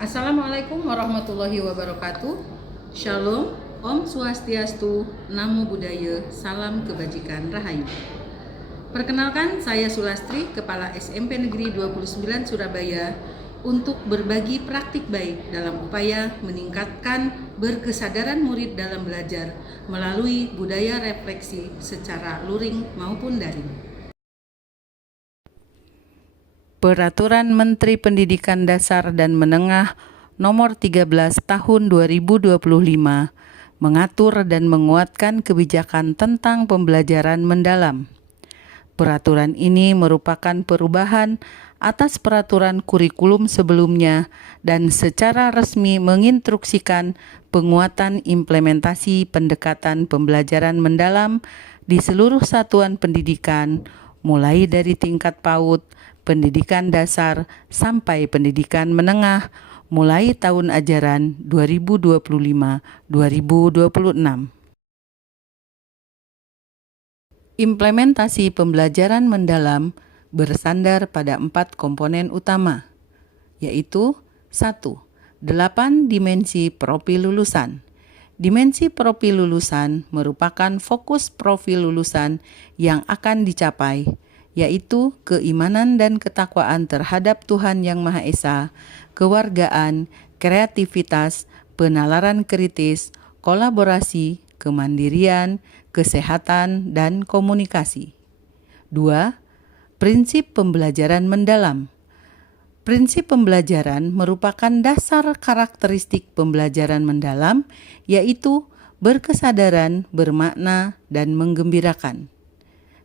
Assalamualaikum warahmatullahi wabarakatuh. Shalom, Om Swastiastu, Namo Buddhaya, Salam Kebajikan Rahayu. Perkenalkan, saya Sulastri, Kepala SMP Negeri 29 Surabaya, untuk berbagi praktik baik dalam upaya meningkatkan berkesadaran murid dalam belajar melalui budaya refleksi secara luring maupun daring. Peraturan Menteri Pendidikan Dasar dan Menengah Nomor 13 Tahun 2025 mengatur dan menguatkan kebijakan tentang pembelajaran mendalam. Peraturan ini merupakan perubahan atas peraturan kurikulum sebelumnya dan secara resmi menginstruksikan penguatan implementasi pendekatan pembelajaran mendalam di seluruh satuan pendidikan, mulai dari tingkat PAUD, pendidikan dasar, sampai pendidikan menengah, mulai tahun ajaran 2025-2026. Implementasi pembelajaran mendalam bersandar pada 4 komponen utama, yaitu 1. 8 dimensi profil lulusan. Dimensi profil lulusan merupakan fokus profil lulusan yang akan dicapai, yaitu keimanan dan ketakwaan terhadap Tuhan Yang Maha Esa, kewargaan, kreativitas, penalaran kritis, kolaborasi, kemandirian, kesehatan, dan komunikasi. 2. Prinsip pembelajaran mendalam. Prinsip pembelajaran merupakan dasar karakteristik pembelajaran mendalam, yaitu berkesadaran, bermakna, dan menggembirakan.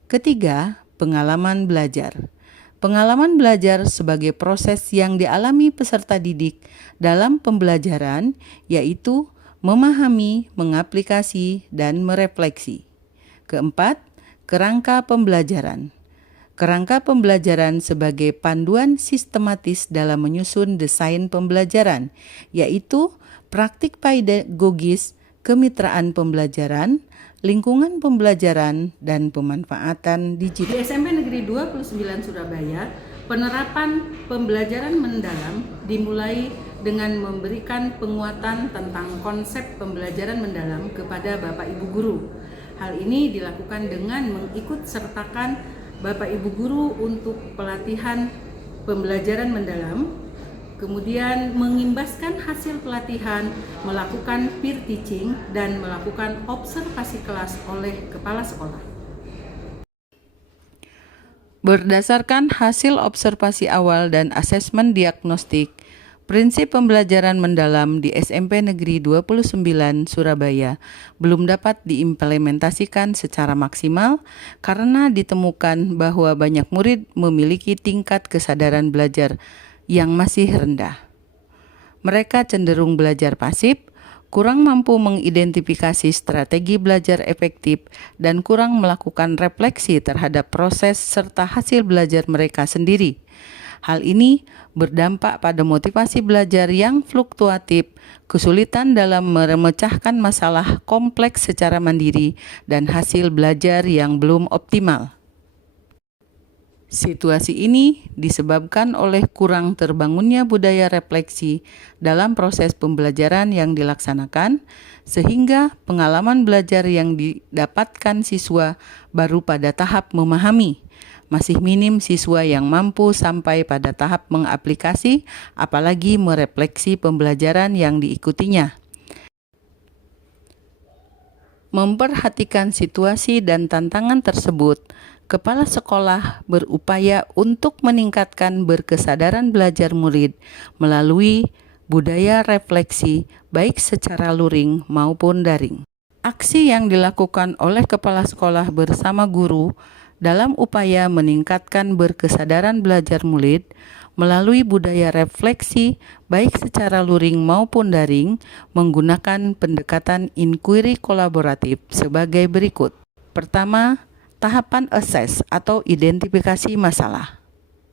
Ketiga, pengalaman belajar. Pengalaman belajar sebagai proses yang dialami peserta didik dalam pembelajaran, yaitu memahami, mengaplikasi, dan merefleksi. Keempat, kerangka pembelajaran. Kerangka pembelajaran sebagai panduan sistematis dalam menyusun desain pembelajaran, yaitu praktik pedagogis, kemitraan pembelajaran, lingkungan pembelajaran, dan pemanfaatan digital. Di SMP Negeri 29 Surabaya, penerapan pembelajaran mendalam dimulai dengan memberikan penguatan tentang konsep pembelajaran mendalam kepada Bapak Ibu Guru. Hal ini dilakukan dengan mengikut sertakan Bapak Ibu Guru untuk pelatihan pembelajaran mendalam, kemudian mengimbaskan hasil pelatihan, melakukan peer teaching, dan melakukan observasi kelas oleh kepala sekolah. Berdasarkan hasil observasi awal dan asesmen diagnostik, prinsip pembelajaran mendalam di SMP Negeri 29 Surabaya belum dapat diimplementasikan secara maksimal karena ditemukan bahwa banyak murid memiliki tingkat kesadaran belajar yang masih rendah. Mereka cenderung belajar pasif, kurang mampu mengidentifikasi strategi belajar efektif, dan kurang melakukan refleksi terhadap proses serta hasil belajar mereka sendiri. Hal ini berdampak pada motivasi belajar yang fluktuatif, kesulitan dalam memecahkan masalah kompleks secara mandiri, dan hasil belajar yang belum optimal. Situasi ini disebabkan oleh kurang terbangunnya budaya refleksi dalam proses pembelajaran yang dilaksanakan, sehingga pengalaman belajar yang didapatkan siswa baru pada tahap memahami. Masih minim siswa yang mampu sampai pada tahap mengaplikasi, apalagi merefleksi pembelajaran yang diikutinya. Memperhatikan situasi dan tantangan tersebut, kepala sekolah berupaya untuk meningkatkan berkesadaran belajar murid melalui budaya refleksi baik secara luring maupun daring. Aksi yang dilakukan oleh kepala sekolah bersama guru dalam upaya meningkatkan berkesadaran belajar murid melalui budaya refleksi baik secara luring maupun daring menggunakan pendekatan inquiry kolaboratif sebagai berikut. Pertama, tahapan assess atau identifikasi masalah.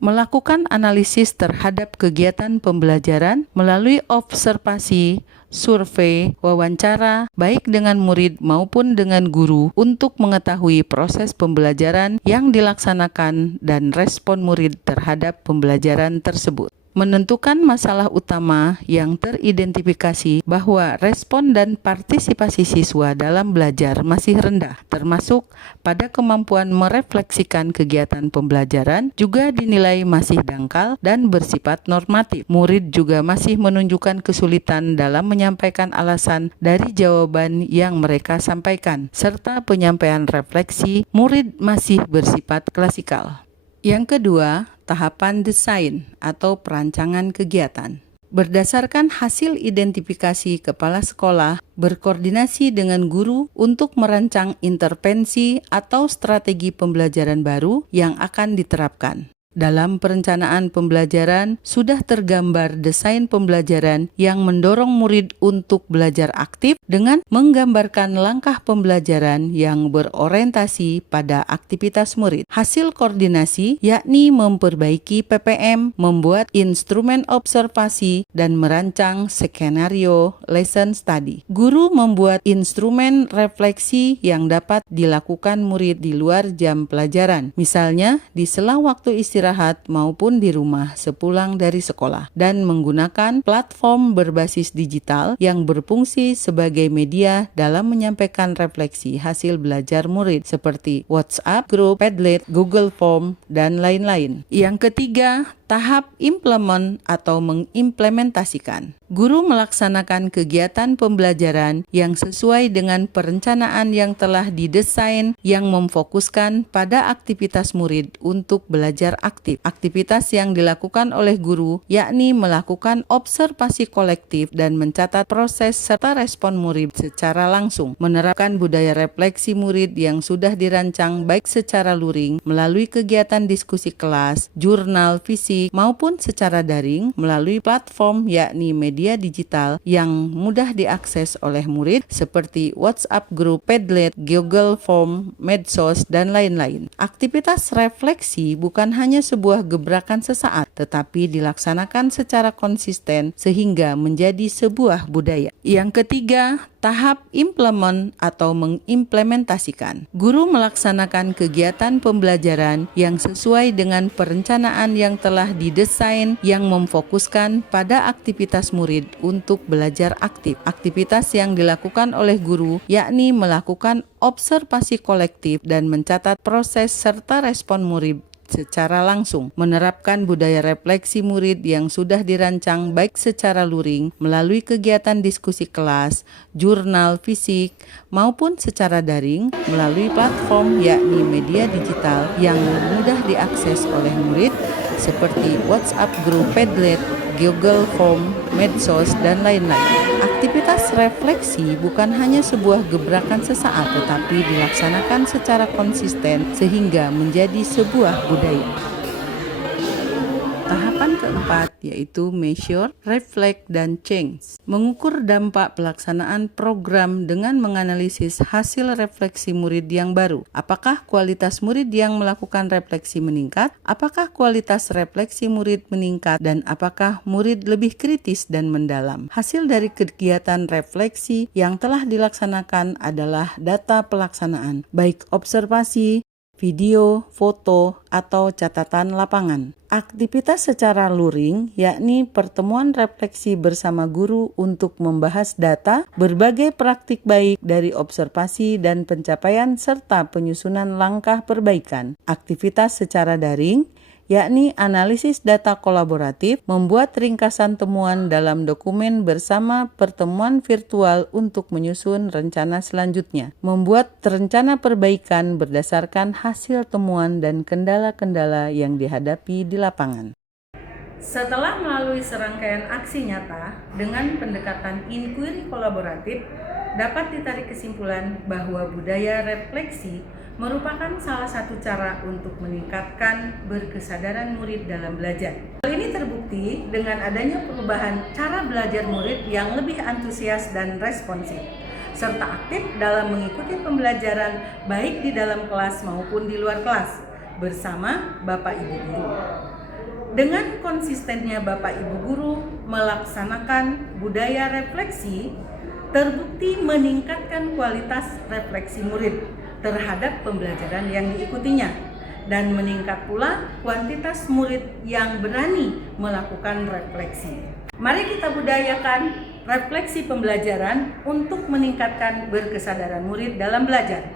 Melakukan analisis terhadap kegiatan pembelajaran melalui observasi, survei, wawancara, baik dengan murid maupun dengan guru untuk mengetahui proses pembelajaran yang dilaksanakan dan respon murid terhadap pembelajaran tersebut. menentukan masalah utama yang teridentifikasi bahwa respon dan partisipasi siswa dalam belajar masih rendah, termasuk pada kemampuan merefleksikan kegiatan pembelajaran juga dinilai masih dangkal dan bersifat normatif. Murid juga masih menunjukkan kesulitan dalam menyampaikan alasan dari jawaban yang mereka sampaikan, serta penyampaian refleksi murid masih bersifat klasikal. Yang kedua, tahapan desain atau perancangan kegiatan. Berdasarkan hasil identifikasi kepala sekolah, berkoordinasi dengan guru untuk merancang intervensi atau strategi pembelajaran baru yang akan diterapkan. Dalam perencanaan pembelajaran, sudah tergambar desain pembelajaran yang mendorong murid untuk belajar aktif dengan menggambarkan langkah pembelajaran yang berorientasi pada aktivitas murid. Hasil koordinasi yakni memperbaiki PPM, membuat instrumen observasi, dan merancang skenario lesson study. Guru membuat instrumen refleksi yang dapat dilakukan murid di luar jam pelajaran, misalnya di sela waktu istirahat maupun di rumah sepulang dari sekolah, dan menggunakan platform berbasis digital yang berfungsi sebagai media dalam menyampaikan refleksi hasil belajar murid seperti WhatsApp Group, Padlet, Google Form, dan lain-lain. Yang ketiga, tahap implement atau mengimplementasikan. Guru melaksanakan kegiatan pembelajaran yang sesuai dengan perencanaan yang telah didesain yang memfokuskan pada aktivitas murid untuk belajar aktif. Aktivitas yang dilakukan oleh guru yakni melakukan observasi kolektif dan mencatat proses serta respon murid secara langsung, menerapkan budaya refleksi murid yang sudah dirancang baik secara luring melalui kegiatan diskusi kelas, jurnal fisik, maupun secara daring melalui platform yakni media digital yang mudah diakses oleh murid seperti WhatsApp Group, Padlet, Google Form, Medsos, dan lain-lain. Aktivitas refleksi bukan hanya sebuah gebrakan sesaat, tetapi dilaksanakan secara konsisten sehingga menjadi sebuah budaya. Yang ketiga, tahap implement atau mengimplementasikan. Guru melaksanakan kegiatan pembelajaran yang sesuai dengan perencanaan yang telah didesain yang memfokuskan pada aktivitas murid untuk belajar aktif. Aktivitas yang dilakukan oleh guru yakni melakukan observasi kolektif dan mencatat proses serta respon murid secara langsung, menerapkan budaya refleksi murid yang sudah dirancang baik secara luring melalui kegiatan diskusi kelas, jurnal fisik, maupun secara daring melalui platform yakni media digital yang mudah diakses oleh murid seperti WhatsApp Group, Padlet, Google Form, Medsos, dan lain-lain. Aktivitas refleksi bukan hanya sebuah gebrakan sesaat, tetapi dilaksanakan secara konsisten sehingga menjadi sebuah budaya. Tahapan keempat yaitu measure, reflect, dan change. Mengukur dampak pelaksanaan program dengan menganalisis hasil refleksi murid yang baru. Apakah kualitas murid yang melakukan refleksi meningkat? Apakah kualitas refleksi murid meningkat? Dan apakah murid lebih kritis dan mendalam? Hasil dari kegiatan refleksi yang telah dilaksanakan adalah data pelaksanaan, baik observasi, video, foto, atau catatan lapangan. Aktivitas secara luring, yakni pertemuan refleksi bersama guru untuk membahas data, berbagai praktik baik dari observasi dan pencapaian serta penyusunan langkah perbaikan. Aktivitas secara daring, yakni analisis data kolaboratif, membuat ringkasan temuan dalam dokumen bersama pertemuan virtual untuk menyusun rencana selanjutnya, membuat rencana perbaikan berdasarkan hasil temuan dan kendala-kendala yang dihadapi di lapangan. Setelah melalui serangkaian aksi nyata dengan pendekatan inquiry kolaboratif, dapat ditarik kesimpulan bahwa budaya refleksi merupakan salah satu cara untuk meningkatkan berkesadaran murid dalam belajar. Hal ini terbukti dengan adanya perubahan cara belajar murid yang lebih antusias dan responsif, serta aktif dalam mengikuti pembelajaran baik di dalam kelas maupun di luar kelas bersama Bapak Ibu Guru. Dengan konsistennya Bapak Ibu Guru melaksanakan budaya refleksi, terbukti meningkatkan kualitas refleksi murid terhadap pembelajaran yang diikutinya. dan meningkat pula kuantitas murid yang berani melakukan refleksi. Mari kita budayakan refleksi pembelajaran untuk meningkatkan berkesadaran murid dalam belajar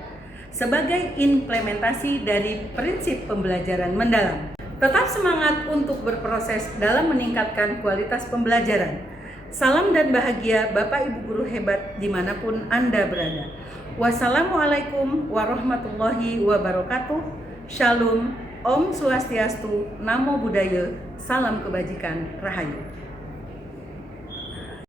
sebagai implementasi dari prinsip pembelajaran mendalam. Tetap semangat untuk berproses dalam meningkatkan kualitas pembelajaran. Salam dan bahagia Bapak Ibu guru hebat dimanapun Anda berada. Wassalamualaikum warahmatullahi wabarakatuh. Shalom, Om Swastiastu, Namo Buddhaya, Salam Kebajikan, Rahayu.